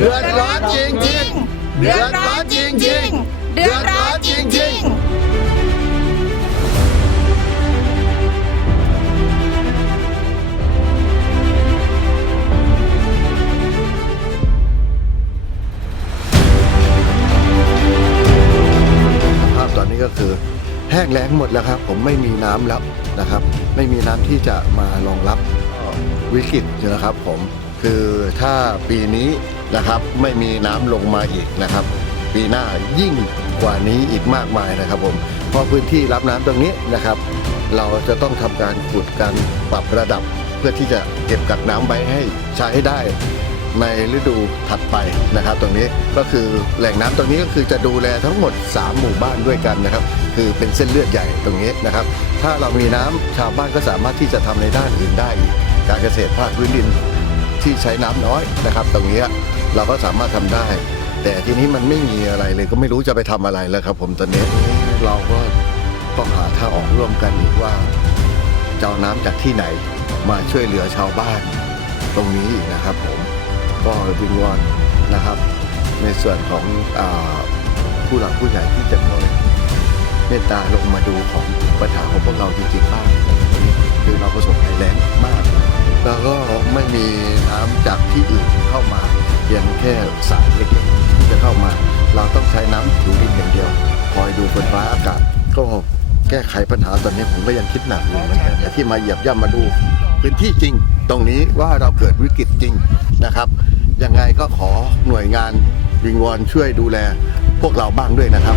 เดือดร้อนจริงจริงๆ เดือดร้อนจริงจริงๆเดือดร้อนจริงจริงๆสภาพตอนนี้ก็คือแห้งแล้งหมดแล้วครับ ผมไม่มีน้ำแล้วนะครับ ไม่มีน้ำที่จะมารองรับวิกฤตนะครับผมคือถ้าปีนี้ นะครับ ไม่มีน้ำลงมาอีกนะครับ ปีหน้ายิ่งกว่านี้อีกมากมายนะครับผมเพราะพื้นที่รับน้ำตรงนี้นะครับ เราจะต้องทำการขุดการปรับระดับเพื่อที่จะเก็บกักน้ำไว้ให้ใช้ได้ ในฤดูถัดไปนะครับ ตรงนี้ก็คือแหล่งน้ำตรงนี้ก็คือจะดูแลทั้งหมด 3 หมู่บ้านด้วยกันนะครับ คือเป็นเส้นเลือดใหญ่ตรงนี้นะครับ ถ้าเรามีน้ำชาวบ้านก็สามารถที่จะทำในด้านอื่นได้อีกการเกษตรภาคพื้นดิน ที่ใช้น้ำน้อยนะครับ ตรงนี้ เราก็สามารถทำได้ แต่ทีนี้มันไม่มีอะไรเลยก็ไม่รู้จะไปทำอะไรแล้วครับ ผมตอนนี้เราก็ต้องหาทางออกร่วมกันอีกว่าจะเอาน้ำจากที่ไหนมาช่วยเหลือชาวบ้าน ตรงนี้อีกนะครับ ผมก็วิงวอนนะครับ ในส่วนของอผู้หลักผู้ใหญ่ที่จะคอยเมตตาลงมาดูของปัญหาของพวกเราจริงๆบ้างคือเราประสบภัยแล้งมาก แล้วก็ไม่มีน้ำจากที่อื่นเข้ามา พียงแค่สายเล็กๆที่จะเข้ามา เราต้องใช้น้ำถูดินอย่างเดียว คอยดูฝนฟ้าอากาศ ก็แก้ไขปัญหาตอนนี้ผมก็ยังคิดหนักอยู่เหมือนกันแต่ที่มาเหยียบย่ำมาดูพื้นที่จริง ตรงนี้ว่าเราเกิดวิกฤตจริงนะครับ ยังไงก็ขอหน่วยงานวิงวอนช่วยดูแลพวกเราบ้างด้วยนะครับ